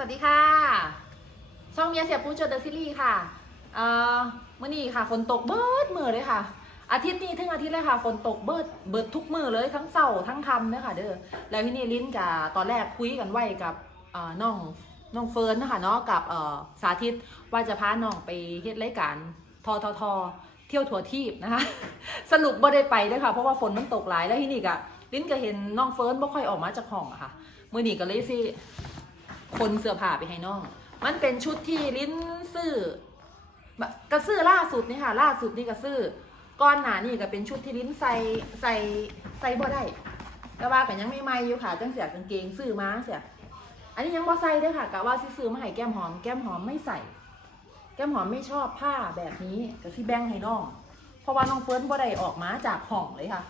วัสดีค่ะ ช่องเมียเสียปูเจอเดอะซีรีส์ค่ะ เอ่อมื่อนี้ค่ะฝนตกเบิดมือเลยค่ะ อาทิตย์นี้ถึงอาทิตย์เลยค่ะฝนตกเบิดเบิดทุกมือเลยทั้งเสาร์ทั้งคำเลยค่ะ เด้อแล้วที่นี่ลิ้นกับตอนแรกคุยกันไว้กับเอ่อน้องน้องเฟิร์นนะคะเนาะกับเอ่อสาธิตว่าจะพาน้องไปเฮ็ดรายการทอทอทอเที่ยวถั่วทีบนะคะ สรุปบ่ได้ไปเลยค่ะเพราะว่าฝนมันตกหลายแล้วที่นี่ก็ลิ้นก็เห็นน้องเฟิร์นบ่ค่อยออกมาจากห้องอะค่ะมื่อนี้ก็เลยสิ คนเสื้อผ้าไปให้น้อง มันเป็นชุดที่ลิ้นซื้อกระซื้อล่าสุดนี่ค่ะ ล่าสุดนี่กระซื้อก้อนหนานี่ก็เป็นชุดที่ลิ้นใส่ใส่ใส่บ่ได้แต่ว่าก็ยังไม่ใหม่อยู่ค่ะจังเสียกางเกงซื้อมาเสียอันนี้ยังบ่ใส่ด้วยค่ะกะว่าซื้อมาให้แก้มหอมแก้มหอมไม่ใส่ แก้มหอมไม่ชอบผ้าแบบนี้ก็สิแบ่งให้น้อง เพราะว่าน้องเฟิร์นบ่ได้ออกมาจากห้องเลยค่ะ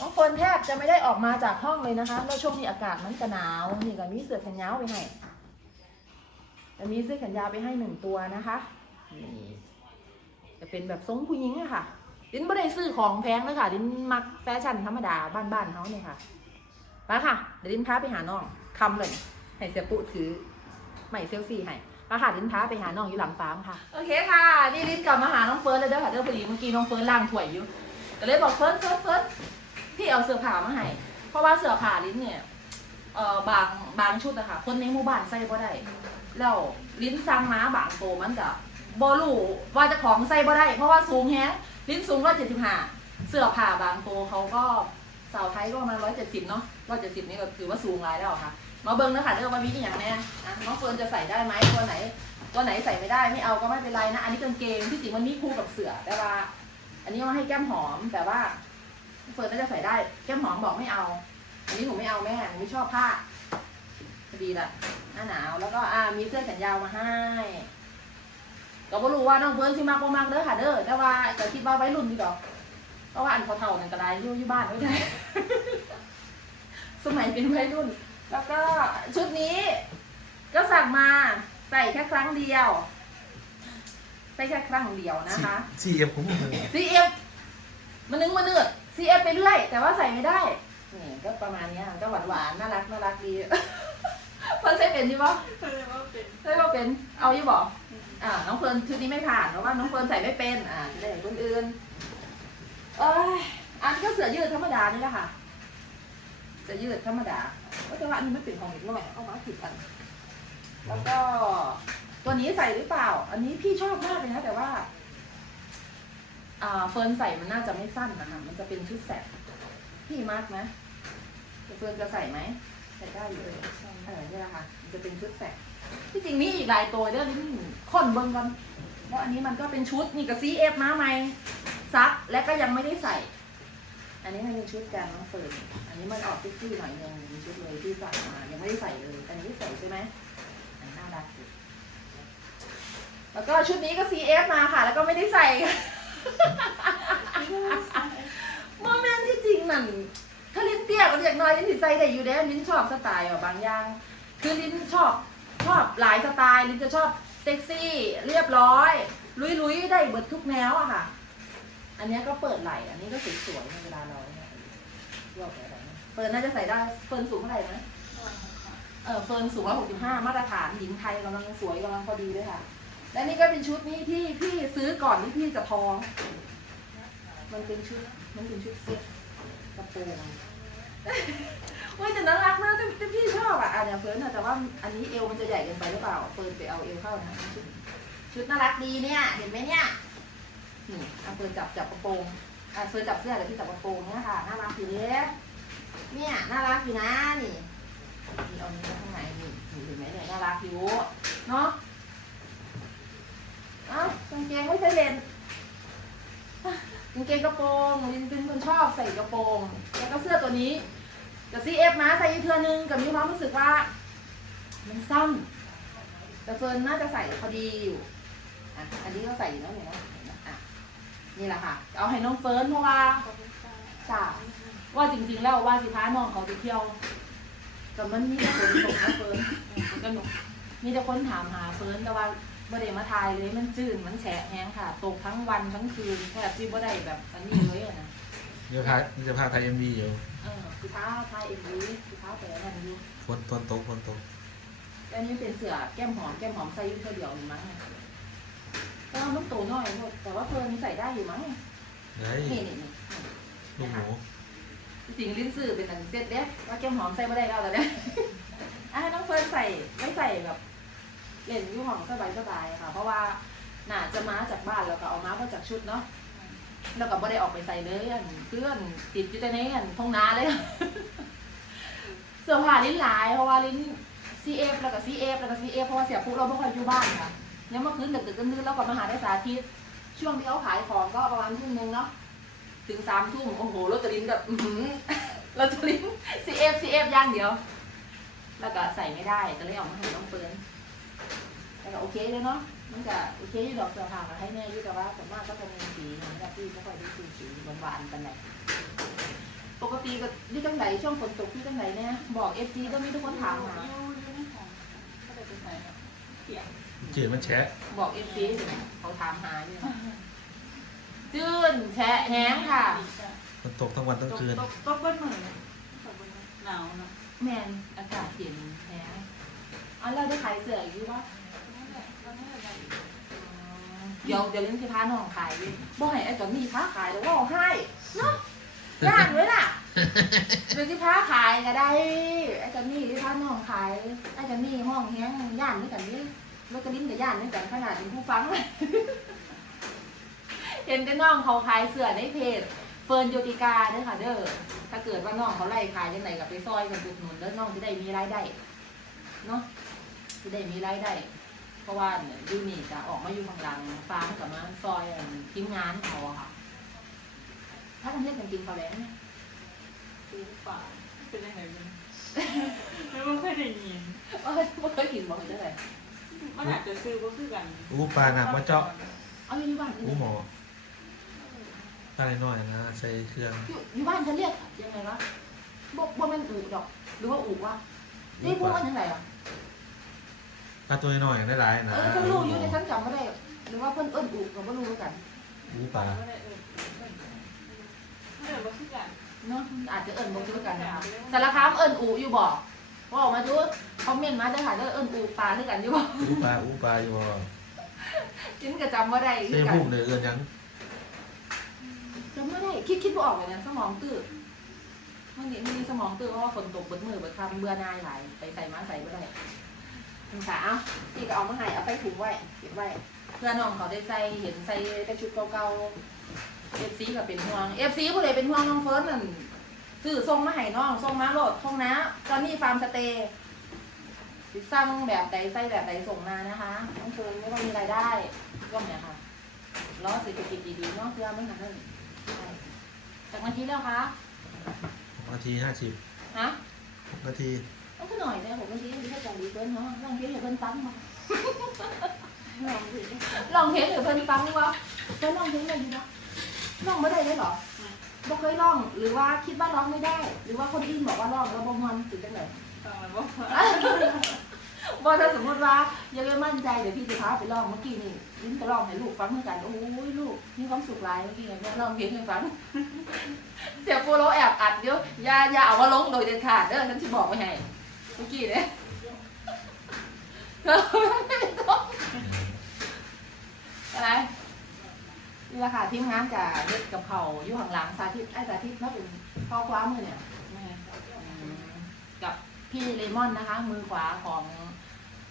น้องเฟิร์นแทบจะไม่ได้ออกมาจากห้องเลยนะคะ แล้วช่วงนี้อากาศมันจะหนาวนี่ก็มีเสื้อแขนยาวไปให้ อันนี้เสื้อแขนยาวไปให้หนึ่งตัวนะคะนี่จะเป็นแบบทรงผู้หญิงอะค่ะลินไม่ได้ซื้อของแพงเลยค่ะลินมักแฟชั่นธรรมดาบ้านๆเขาเนี่ยค่ะมาค่ะเดี๋ยวลินพาไปหาน้องคำเลยให้เสียปุ๊ถือใหม่เซลฟี่ให้มาค่ะลินพาไปหาน้องอยู่หลังฟาร์มค่ะโอเคค่ะนี่ลินกลับมาหาน้องเฟิร์นเลยเด้อค่ะเด้อพอดีเมื่อกี้น้องเฟิร์นล้างถ้วยอยู่ก็เลยบอกเฟิร์นเฟิร์นเฟิร์นพี่เอาเสื้อผ้ามาให้เพราะว่าเสื้อผ้าลินเนี่ยเอ่อบางบางชุดอะค่ะ คนในหมู่บ้านใส่บ่ได้ แล้วลิ้นสั่งมาบางโตวมันจะบ่รู้ว่าเจะของใส่บ่ได้ เพราะว่าสูงแฮงลิ้นสูงร้อยเจ็ดสิบห้าเสื้อผ้าบางโตวเขาก็สาวไทยก็ประมาณร้อยเจ็ดสิบเนาะร้อยเจ็ดสิบนี่ก็ถือว่าสูงหลายแล้วค่ะมาเบิ้งนะคะเรื่องว่ามีอหย่างแน่อะน้องเฟิร์นจะใส่ได้ไหมตัวไหน ตัวไหนใส่ไม่ได้ไม่เอาก็ไม่เป็นไรนะ อันนี้กางเกงที่จริงมันมีคู่กับเสือแต่ว่า อันนี้มาให้แก้มหอมแต่ว่า เฟิร์นน่าจะใส่ได้แก้มหอมบอกไม่เอา อันนี้หนูไม่เอาแม่หนูไม่ชอบผ้า พอดีละหน้าหนาวแล้วก็อ่ามีเสื้อแขนยาวมาให้ก็บ่รู้ว่าน้องเฟิร์นสิมากบ่มากเด้อค่ะเด้อแต่ว่าก็คิดว่าไว้รุ่นดีดอก เพราะว่าอันเท่าๆนั่นก็ได้อยู่อยู่บ้านไม่ได้ สมัยเป็นวัยรุ่น แล้วก็ชุดนี้ ก็สั่งมาใส่แค่ครั้งเดียวใส่แค่ครั้งเดียวนะคะ ซีเอฟผมบอกเลย CF มันนึงมันเนืด CF ไปเรื่อยแต่ว่าใส่ไม่ได้นี่ก็ประมาณเนี้ยก็หวานหวานๆน่ารักน่ารักดี เฟิร์นใส่เป็นใช่ปะเคยว่าเป็นใช่ว่าเป็น เอาอยู่บอกอ่า น้องเฟิร์นชุดนี้ไม่ผ่านเพราะว่าน้องเฟิร์นใส่ไม่เป็น อ่าจะได้เห็นคนอื่น เอ้ย อันนี้ก็เสื้อยืดธรรมดานี่แหละค่ะ เสื้อยืดธรรมดาก็แต่ว่าอันนี้ไม่เป็นของอีกหน่อยเอามาผิดกัน แล้วก็ ตัวนี้ใส่หรือเปล่า อันนี้พี่ชอบมากเลยนะแต่ว่า อ่า เฟิร์นใส่มันน่าจะไม่สั้นนะคะมันจะเป็นชุดแสกพี่มากนะเฟิร์นจะใส่ไหม ใส่ได้อยู่เลยเออนี่แหละค่ะมันจะเป็นชุดแสกที่จริงมีอีกหลายตัวเด้อนี่ค้นเบิ้งกันแล้วอันนี้มันก็เป็นชุดนี่กับซีเอฟมาใหม่ซักและก็ยังไม่ได้ใส่ อันนี้มันเป็นชุดแกนน้องเฟิร์นอันนี้มันออกซิซี่หน่อยนึงมีชุดเลยที่ใส่มายังไม่ได้ใส่เลยอันนี้ใส่ใช่ไหมอันน่ารักดีแล้วก็ชุดนี้ก็ CF มาค่ะ แล้วก็ไม่ได้ใส่โมเมนต์ที่จริงนั่นถ้าลิ้น เตี้ยก็อยากน้อยลิ้นสิใส่ได้อยู่เด้ลิ้นชอบสไตล์อะบางอย่าง คือลิ้นชอบชอบหลายสไตล์ลิ้นจะชอบเซ็กซี่เรียบร้อย ลุยๆได้เบิดทุกแนวอะค่ะ อันนี้ก็เปิดไหล่อันนี้ก็สวยๆในเวลาเราเนี่ยรอบอะไรนะเฟิร์นน่าจะใส่ได้เฟิร์นสูงเท่าไหร่นะเออเฟิร์นสูงร้อยหกสิบห้ามาตรฐานหญิงไทยกำลังสวยกำลังพอดีด้วยค่ะ และนี่ก็เป็นชุดนี้ที่พี่ซื้อก่อนที่พี่จะท้อง มันเป็นชุดมันเป็นชุดเซ็ตกระโปรง เว้ยแต่น่ารักมากแต่แต่พี่ชอบอะอะเนี่ยเฟิร์นอะแต่ว่าอันนี้เอวมันจะใหญ่เกินไปหรือเปล่าเฟิร์นไปเอาเอวเข้านะชุดชุดน่ารักดีเนี่ย เห็นไหมเนี่ยนี่เอาเฟิร์นจับจับกระโปรงอะเฟิร์นจับเสื้อเดี๋ยวพี่จับกระโปรงเนี่ยค่ะน่ารักอยู่เลยเนี่ยน่ารักอยู่นะนี่นี่เอานี้ข้างในนี่นี่เห็นไหมเนี่ยน่ารักอยู่เนาะเอ้ากางเกงไม่ใช่เลนกางเกงกระโปรงลินเป็นคนชอบใส่กระโปรงแล้วก็เสื้อตัวนี้ กับซีเอฟมาใส่อีกเทือนึงกับมีความรู้สึกว่า มันสั้นแต่เฟิร์นน่าจะใส่พอดีอยู่อะอันนี้ก็ใส่อยู่แล้วเนี่ยนะอะนี่แหละค่ะ เอาให้น้องเฟิร์นเพราะว่าจ้าว่าจริง ๆ แล้วว่าสิพาน้องเขาไปเที่ยวแต่มันมีแต่คนส่งนะเฟิร์นก็หนูมีแต่คนถามหาเฟิร์นแต่ว่าบ่ได้มาทายเลยมันจืดมันแฉะแห้งค่ะตกทั้งวันทั้งคืนแทบที่บ่ได้แบบอันนี้เลยอะนะ เดี๋ยวพาจะพาไทยเอ็มวีอยู่เออคือท้าทายเองนี้คือท้าแต่อันนั้นอยู่ฝนฝนตกฝนตกฝอันนี้เป็นเสือแก้มหอมแก้มหอมใส่อยุ่เท่าเดียวหรือมั้งก็มันโตน้อยหมดแต่ว่าเฟิร์นใส่ได้อยู่มั้งเฮ้ยนี่นี่นี่ลูกหมูจริงลิ้นสื่อเป็นอันเซ็ตเด้ว่าแก้มหอมใส่ไม่ได้แล้วแต่เนี่ยอะน้องเฟิร์นใส่ไม่ใส่แบบเล่นอยุ่หอมสบายสบายๆค่ะ เพราะว่าน่าจะมาจากบ้านแล้วก็เอามาเพื่อจากชุดเนาะ แล้วก็ไม่ได้ออกไปใส่เลยอันเพื่อนติดอยู่แต่ในอันทงนาเลย เสื้อผ้าลิ้นหลายเพราะว่าลิ้น CF แล้วก็ CF แล้วก็ CF เอฟเพราะว่าเสียปุ๊เราไม่ค่อยอยู่บ้านค่ะยังเมื่อคืนดึกๆดื่นๆแล้วก็มาหาได้สาธิต ช่วงที่เขาขายของก็ประมาณทุ่มนึงเนาะถึงสามทุ่มโอ้โหรถจะลิ้นแบบเราจะลิ้น CF CF อฟย่างเดียว แล้วก็ใส่ไม่ได้ก็เลยออกมาให้น้องเฟิร์นแต่ก็โอเคเลยเนาะ มันก็โอเคอยู่ดอกเสื้อผ้ามาให้แม่อยุ่แต่ว่าส่วนมากก็จะมีสีเหมือนกับที่ไม่ค่อยได้สีสีหวานๆกันไหนปกติก็ที่ตั้งไหนช่วงฝนตกที่ตั้งไหนเนี่ยบอกเอฟซีก็มีทุกคนถามหาจืดมันแฉะบอกเอฟซีเขาถามหาอยู่จื้นแฉะแห้งค่ะมันตกทั้งวันทั้งคืนตกตกเบิ้ลเหมือนหนาวเนาะแมนอากาศเย็นแห้งอ๋อเราได้ขายเสื้ออีกด้วยวะ นั่นแหละก็ไม่อะไร เดี๋ยวเดี๋ยวเล่นสิพาน้องขายดิบ่ให้ไอ้ตอนนี้พาขายแล้วว่าให้เนาะย่านไว้ล่ะเดี๋ยวสิพาขายก็ได้ ไอ้ตอนนี้สิพาน้องขายไอ้ตอนนี้ห้องแห้งย่านด้วยกันนี่แล้วก็ลิ้นกับย่านด้วยกันขนาดเป็นผู้ฟังเห็นแต่น้องเขาขายเสื้อในเพจเฟิร์นโยติกาเด้อค่ะเด้อถ้าเกิดว่าน้องเขาไล่ขายยังไงกับไปซอยกันจุดหนุนแล้วน้องจะได้มีรายได้เนาะจะได้มีรายได้เพ ราะว่าเนี่ยยูนี่จะออกมาอยู่ข้างหลังฟ้ามกับมาซอยอันทีมงานเขาอะค่ะ ถ้าทำเรื่องกันกินเขาวแล้วเนี่ยซื้อฝาเป็นยังไงบ้างไม่เคยได้ยินเอ้ยไม่เคยกินบอกเลยมันอาจจะซื้อก็คือกันอู้ปลาหนักมาเจาะเอาอยู่บ้านอู้หมอปลาน้อยๆนะใส่เครื่องอยู่อยู่บ้านฉันเรียกยังไงวะบอกว่ามันอูดอก หรือว่าอูวะนี่พวกมันยังไงอะ ปลาตัวน้อยๆได้หลายนะเออฉันรู้อยู่ในฉันจำไม่ได้ หรือว่าเพิ่นเอิ้นอูก็ไม่รู้กันอู้ปลาไม่ได้เออไม่ได้ก็คือกันเนาะอาจจะเอิ้นบ่รู้กันนะคะแต่ละครั้งเอิ้นอูอยู่บอกว่าออกมาดูคอมเมนต์มาได้อค่ะเด้อเอิ้นอูปลาด้วยกันอยู่บอกอู้ปลาอู้ปลาอยู่บ่ฉันก็จำไม่ได้คืใส่อกันพุ่มเลยเอือนหยังจำไม่ได้คิดคิดบ่ออกเลยนะสมองตื้อมันนี่มันนี่สมองตื้อเพราะว่าฝนตกเบิดมือเบิดคำเบื่อนายหลายไปใส่มาใส่ไม่ได้ ค่ะเอาพี่ก็เอามาให้เอาไปถุงไว้เก็บไว้ เพื่อน้องเขาได้ใส่เห็นใส่แต่ชุดเก่าๆเอฟซีก็เป็นห่วงเอฟซีผู้ใดเป็นห่วงน้องเฟิร์สนั่นซื้อส่งมาให้น้องส่งมาโหลดท่องนะจอนนี่ฟาร์มสเตย์สิสั่งแบบใดใส่แบบใดส่งมานะคะน้องเฟิร์นไม่ต้องมีรายได้ก็เนี่ยค่ะล้อเศรษฐกิจดีๆเนาะเพื่อไม่หนักเลยจากนาทีแล้วคะนาทีห้าสิบฮะนาที ต้องขึ้นหน่อยได้ผมเมื่อกี้ไม่ใช่ใจดีเกินเนาะลองเทสให้เพิ่นฟังมาลองดูลองเทสให้เพิ่นฟังว่าจะลองเทสอะไรดีเนาะลองไม่ได้เลยเหรอบ่เคยร้องหรือว่าคิดว่าร้องไม่ได้ หรือว่าคนอื่นบอกว่าร้องแล้วบ่มันถึงจังได๋ฟังแล้วบอกบ่ถ้าสมมติว่ายังไม่มั่นใจเดี๋ยวพี่จะพาไปร้องเมื่อกี้นี่ลิ้นก็ร้องให้ลูกฟังเหมือนกันโอ้ยลูกมีความสุขหลายเมื่อกี้แม่ร้องเพลงให้ฟังเสียโปโลแอบอัดเดี๋ยวอย่าอย่าเอาว่าลงโดยเด็ดขาดเด้อฉันสิบอกไว้ให้ มื่อกี้เด้อะไรนี่แหละค่ะทีมงานกับเด็ดกับเขาอยู่ข้างหลังสาธิตไอ้สาธิตเขาเป็นพ่อคว้ามือเนี่ยแม่กับพี่เลมอนนะคะ มือขวาของ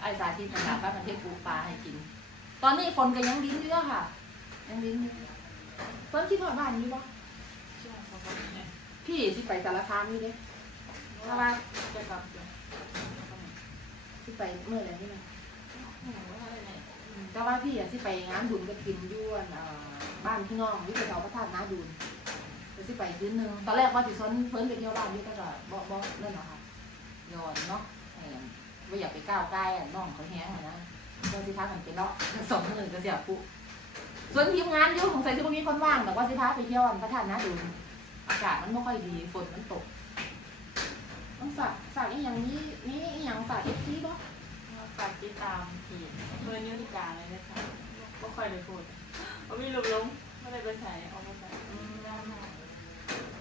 ไอสาธิตนะคะป้าประเทศปูปลาให้กิน ตอนนี้ฝนก็ยังดิ้นอยู่อะค่ะ ยังดิ้นอยู่ต้นคิดว่าบ้านนี้วะช่วงเขาบอกเนี่ยพี่สิไปสารคามนี่เด้เพราะว่าจะกลับอยู่สิ ไปเมื่อไหร่นี่นะหนูว่าอะไรเนี่ยแต่ว่าพี่อะสิไปงานบุญกระถินยวนบ้านพี่น้องวิทยาพระธาตุนาดูนเดี๋ยวสิไปคืนนึงตอนแรกว่าสิซ้อนเพิ่นไปเที่ยวบ้านอยู่แต่ก็บ่บ่เล่นหรอคะย้อนเนาะไม่อยากไปก้าวใกล้อะน้องเขาแห้งนะเดี๋ยวสิพากันไปเนาะสองหมื่นก็เสียปุ๊ส่วนทีมงานยู่ของใส่ที่บ่มีคนว่างแต่ว่าสิพาไปเที่ยวอนพระธาตุนาดูนอากาศมันไม่ค่อยดีฝนมันตกต้องฝากฝากอีกอย่างนี้นี่อีกอย่างฝากเอฟซีบ่ ฝากติดตามทีเพื่อนยุติการเลยนะคะก็ค่อยได้พูดว่ามีหลมลงไม่ได้ไปใส่เอามาใส่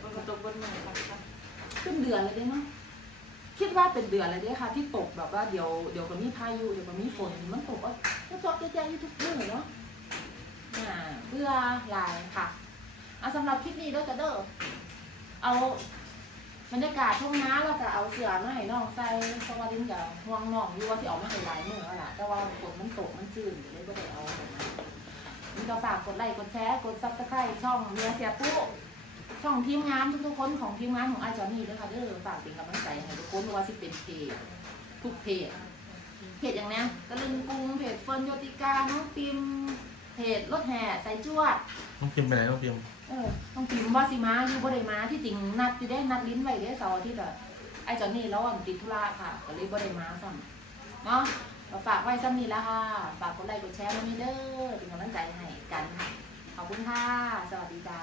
มันกระตกบนมือครับขึ้นเดือนเลยเด้เนาะคิดว่าเป็นเดือนเลยเด้ค่ะ ที่ตกแบบว่าเดี๋ยวเดี๋ยวก็มีพายุเดี๋ยวก็มีฝนมันตกว่าก็ตกแย่ๆอยู่ทุกเรื่องเลยเนาะอ่าเบื่อลายค่ะเอาสำหรับคลิปนี้เด้อก็เด้อเอา บรรยากาศทุ่งน้าแล้วก็เอาเสือมาให้น้องใส่เพราะว่าลิ้นกับห่วงน้องอยู่ว่าที่ออกมาให้หลายมือแล้วล่ะแต่ว่าฝนมันตกมันจืดเลยก็ได้เอาออกมานี่ก็ฝากกดไลค์กดแชร์กดซับสไครต์ช่องเมียเสียปุ๊ช่องทีมงานทุกๆคนของทีมงานของไอจอนี่ด้วยค่ะเด้อฝากเป็นกำลังใจให้ทุกคนว่าสิเป็นเพจทุกเพจเพจอย่างเนี้ยตะลึงกรุงเพจเฟิร์นโยติกาน้องปิม เพจรถแห่ใส่จวดต้องพิมพ์ไปไหนต้องพิมพ์เออต้องพิมพ์ว่าสิมาอยู่บ่ได้มาที่จริงนัดอยู่ได้นัดลิ้นไว้เด้เสาร์อาทิตย์อะไอ้จอนนี่แล้วอันติดธุระค่ะ ก็เลยบ่ได้มาซ้ำเนาะก็ฝากไว้ซ้ำนี้แล้วค่ะ ฝากกดไลค์กดแชร์มามีเด้อเป็นกำลังใจให้กันค่ะ ขอบคุณค่ะ สวัสดีจ้า